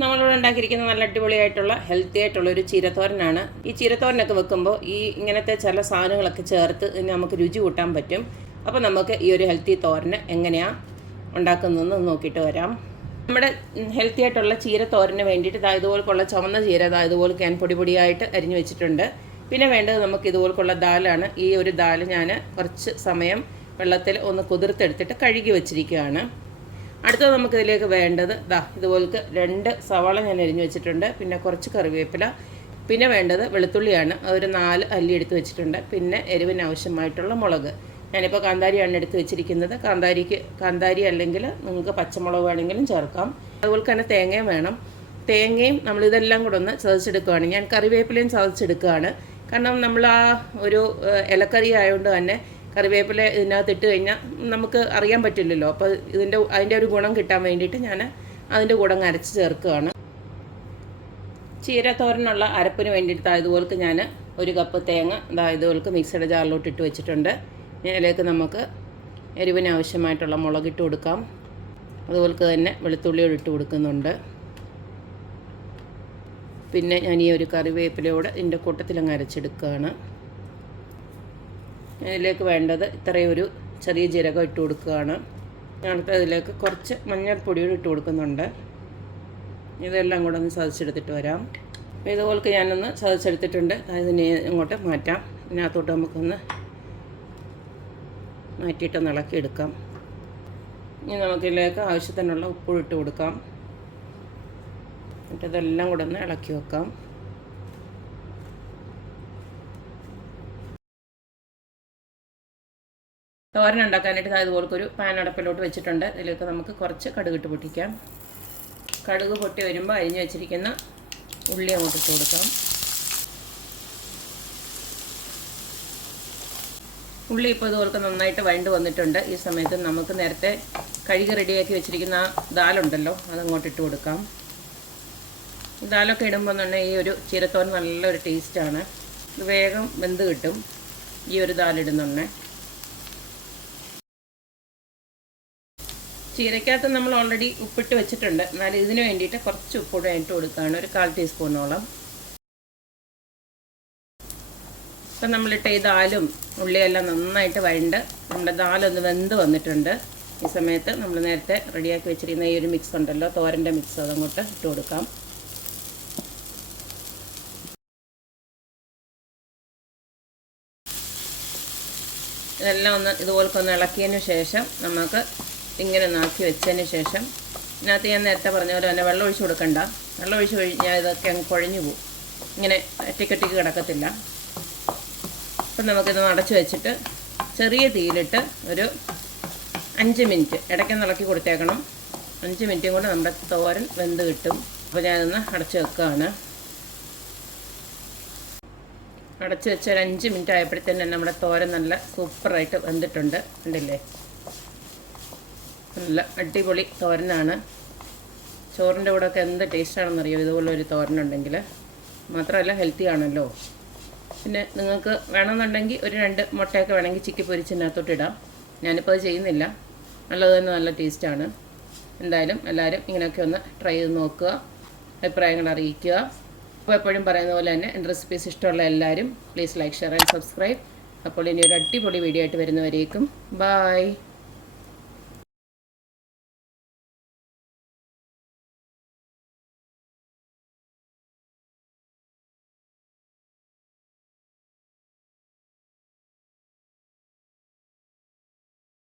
നമ്മളിവിടെ ഉണ്ടാക്കിയിരിക്കുന്ന നല്ല അടിപൊളിയായിട്ടുള്ള ഹെൽത്തി ആയിട്ടുള്ള ഒരു ചീരത്തോരനാണ്. ഈ ചീരത്തോരനൊക്കെ വെക്കുമ്പോൾ ഈ ഇങ്ങനത്തെ ചില സാധനങ്ങളൊക്കെ ചേർത്ത് നമുക്ക് രുചി കൂട്ടാൻ പറ്റും. അപ്പോൾ നമുക്ക് ഈ ഒരു ഹെൽത്തി തോരന് എങ്ങനെയാണ് ഉണ്ടാക്കുന്നതെന്ന് നോക്കിയിട്ട് വരാം. നമ്മുടെ ഹെൽത്തി ആയിട്ടുള്ള ചീരത്തോരന് വേണ്ടിയിട്ട് ഇതാ ഇതുപോലുള്ള ചുവന്ന ചീര ഇതാ ഇതുപോലെ ഞാൻ പൊടി പൊടിയായിട്ട് അരിഞ്ഞു വെച്ചിട്ടുണ്ട്. പിന്നെ വേണ്ടത് നമുക്ക് ഇതുപോലുള്ള ദാലാണ്. ഈ ഒരു ദാൽ ഞാൻ കുറച്ച് സമയം വെള്ളത്തിൽ ഒന്ന് കുതിർത്തെടുത്തിട്ട് കഴുകി വെച്ചിരിക്കുകയാണ്. അടുത്തത് നമുക്ക് ഇതിലേക്ക് വേണ്ടത് ദാ ഇതുപോലത്തെ രണ്ട് സവാള ഞാൻ അരിഞ്ഞു വെച്ചിട്ടുണ്ട്. പിന്നെ കുറച്ച് കറിവേപ്പില. പിന്നെ വേണ്ടത് വെളുത്തുള്ളിയാണ്. അതൊരു നാല് അല്ലി എടുത്ത് വെച്ചിട്ടുണ്ട്. പിന്നെ എരിവിന് ആവശ്യമായിട്ടുള്ള മുളക്. ഞാനിപ്പോൾ കാന്താരിയാണ് എടുത്ത് വെച്ചിരിക്കുന്നത്. കാന്താരിക്ക് കാന്താരി അല്ലെങ്കിൽ നിങ്ങൾക്ക് പച്ചമുളക് വേണമെങ്കിലും ചേർക്കാം. അതുപോലെ തന്നെ തേങ്ങയും വേണം. തേങ്ങയും നമ്മളിതെല്ലാം കൂടെ ഒന്ന് ചതച്ചെടുക്കുകയാണ് ഞാൻ കറിവേപ്പിലയും ചതച്ചെടുക്കുകയാണ് കാരണം നമ്മൾ ആ ഒരു ഇലക്കറി ആയതുകൊണ്ട് തന്നെ കറിവേപ്പില ഇതിനകത്ത് ഇട്ട് കഴിഞ്ഞാൽ നമുക്ക് അറിയാൻ പറ്റില്ലല്ലോ. അപ്പോൾ ഇതിന്റെ അതിന്റെ ഒരു ഗുണം കിട്ടാൻ വേണ്ടിയിട്ട് ഞാൻ അതിന്റെ അങ്ങ് അരച്ച് ചേർക്കുകയാണ്. ചീരത്തോരനുള്ള അരപ്പിന് വേണ്ടിയിട്ട് ഇതുപോലക്ക് ഞാൻ ഒരു കപ്പ് തേങ്ങ ഇതാ ഇതുപോലക്ക് മിക്സിയുടെ ജാറിലോട്ട് ഇട്ട് വെച്ചിട്ടുണ്ട്. ഇതിലേക്ക് നമുക്ക് എരിവിന് ആവശ്യമായിട്ടുള്ള മുളകിട്ട് കൊടുക്കാം. അതുപോലക്ക് തന്നെ വെളുത്തുള്ളിയോട് ഇട്ട് കൊടുക്കുന്നുണ്ട്. പിന്നെ ഞാൻ ഈ ഒരു കറിവേപ്പിലയോട് ഇതിന്റെ കൂട്ടത്തിലങ്ങ് അരച്ചെടുക്കുകയാണ്. ഇതിലേക്ക് വേണ്ടത് ഇത്രയും ഒരു ചെറിയ ജീരകം ഇട്ട് കൊടുക്കുകയാണ്. ഞാനിപ്പോൾ ഇതിലേക്ക് കുറച്ച് മഞ്ഞൾപ്പൊടിയോട് ഇട്ട് കൊടുക്കുന്നുണ്ട്. ഇതെല്ലാം കൂടെ ഒന്ന് ചതച്ചെടുത്തിട്ട് വരാം. അപ്പോൾ ഇതുപോലൊക്കെ ഞാനൊന്ന് ചതച്ചെടുത്തിട്ടുണ്ട്. അതിനെ ഇങ്ങോട്ട് മാറ്റാം. ഇതിനകത്തോട്ട് നമുക്കൊന്ന് മാറ്റിയിട്ടൊന്ന് ഇളക്കിയെടുക്കാം ഇനി നമുക്കിതിലേക്ക് ആവശ്യത്തിനുള്ള ഉപ്പ് ഇട്ട് കൊടുക്കാം. എന്നിട്ട് കൂടെ ഒന്ന് ഇളക്കി വെക്കാം. തോരൻ ഉണ്ടാക്കാനായിട്ട് ഇതുപോലൊക്കെ ഒരു പാൻ അടപ്പിലോട്ട് വെച്ചിട്ടുണ്ട്. ഇതിലേക്ക് നമുക്ക് കുറച്ച് കടുക് ഇട്ട് പൊട്ടിക്കാം. കടുക് പൊട്ടി വരുമ്പോൾ അരിഞ്ഞു വെച്ചിരിക്കുന്ന ഉള്ളി അങ്ങോട്ട് ഇട്ട് കൊടുക്കാം. ഉള്ളി ഇപ്പോൾ ഇതുപോലൊക്കെ നന്നായിട്ട് വഴണ്ട് വന്നിട്ടുണ്ട്. ഈ സമയത്ത് നമുക്ക് നേരത്തെ കഴുകി റെഡിയാക്കി വെച്ചിരിക്കുന്ന ദാലുണ്ടല്ലോ അതങ്ങോട്ട് ഇട്ട് കൊടുക്കാം. ദാലൊക്കെ ഇടുമ്പോൾ തന്നെ ഈ ഒരു ചീരത്തോൻ നല്ലൊരു ടേസ്റ്റാണ് ഇത് വേഗം വെന്ത് കിട്ടും. ഈ ഒരു ദാലിടുന്നുണ്ടേ ചീരക്കകത്ത് നമ്മൾ ഓൾറെഡി ഉപ്പിട്ട് വെച്ചിട്ടുണ്ട്. എന്നാലും ഇതിന് വേണ്ടിയിട്ട് കുറച്ച് ഉപ്പൂടെ ഇട്ട് കൊടുക്കുകയാണ്. ഒരു കാൽ ടീസ്പൂണോളം. ഇപ്പം നമ്മളിട്ട ഈ ദാലും ഉള്ളിയെല്ലാം നന്നായിട്ട് വഴണ്ട്. നമ്മുടെ ദാലൊന്ന് വെന്ത് വന്നിട്ടുണ്ട്. ഈ സമയത്ത് നമ്മൾ നേരത്തെ റെഡിയാക്കി വെച്ചിരിക്കുന്ന ഈ ഒരു മിക്സ് ഉണ്ടല്ലോ തോരന്റെ മിക്സ് അതങ്ങോട്ട് ഇട്ട് കൊടുക്കാം. ഇതെല്ലാം ഒന്ന് ഇതുപോലൊക്കെ ഒന്ന് ഇളക്കിയതിന് ശേഷം നമുക്ക് ഇങ്ങനെ നാക്കി വെച്ചതിന് ശേഷം ഇതിനകത്ത് ഞാൻ നേരത്തെ പറഞ്ഞ പോലെ തന്നെ വെള്ളം ഒഴിച്ച് കൊടുക്കണ്ട. വെള്ളം ഒഴിച്ച് കഴിഞ്ഞാൽ ഇതൊക്കെ അങ്ങ് കുഴഞ്ഞു പോകും. ഇങ്ങനെ ടിക്കറ്റിക്ക് കിടക്കത്തില്ല. അപ്പം നമുക്കിത് അടച്ച് വെച്ചിട്ട് ചെറിയ തീയിലിട്ട് ഒരു അഞ്ച് മിനിറ്റ് ഇടയ്ക്ക് ഇളക്കി കൊടുത്തേക്കണം. അഞ്ച് മിനിറ്റും കൊണ്ട് നമ്മുടെ തോരൻ വെന്ത് കിട്ടും. അപ്പോൾ ഞാനൊന്ന് അടച്ച് വെക്കുകയാണ് അടച്ച് വെച്ച ഒരു അഞ്ച് മിനിറ്റ് ആയപ്പോഴത്തേനും നമ്മുടെ തോരൻ നല്ല സൂപ്പറായിട്ട് വെന്തിട്ടുണ്ട്. കണ്ടില്ലേ? നല്ല അടിപൊളി തോരനാണ്. ചോറിന്റെ കൂടെ ഒക്കെ എന്ത് ടേസ്റ്റാണെന്നറിയോ ഇതുപോലെ ഒരു തോരനുണ്ടെങ്കിൽ മാത്രമല്ല ഹെൽത്തി ആണല്ലോ. പിന്നെ നിങ്ങൾക്ക് വേണമെന്നുണ്ടെങ്കിൽ ഒരു രണ്ട് മുട്ടയൊക്കെ വേണമെങ്കിൽ ചിക്കി പൊരിച്ചതിനകത്തോട്ട് ഇടാം. ഞാനിപ്പോൾ അത് ചെയ്യുന്നില്ല. നല്ലത് തന്നെ നല്ല ടേസ്റ്റാണ് എന്തായാലും എല്ലാവരും ഇങ്ങനെയൊക്കെ ഒന്ന് ട്രൈ ചെയ്ത് നോക്കുക. അഭിപ്രായങ്ങൾ അറിയിക്കുക. അപ്പോൾ എപ്പോഴും പറയുന്ന പോലെ തന്നെ എന്റെ റെസിപ്പീസ് ഇഷ്ടമുള്ള എല്ലാവരും please like share and subscribe അപ്പോൾ ഇനി ഒരു അടിപൊളി വീഡിയോ ആയിട്ട് വരുന്നവരേക്കും. ബായ്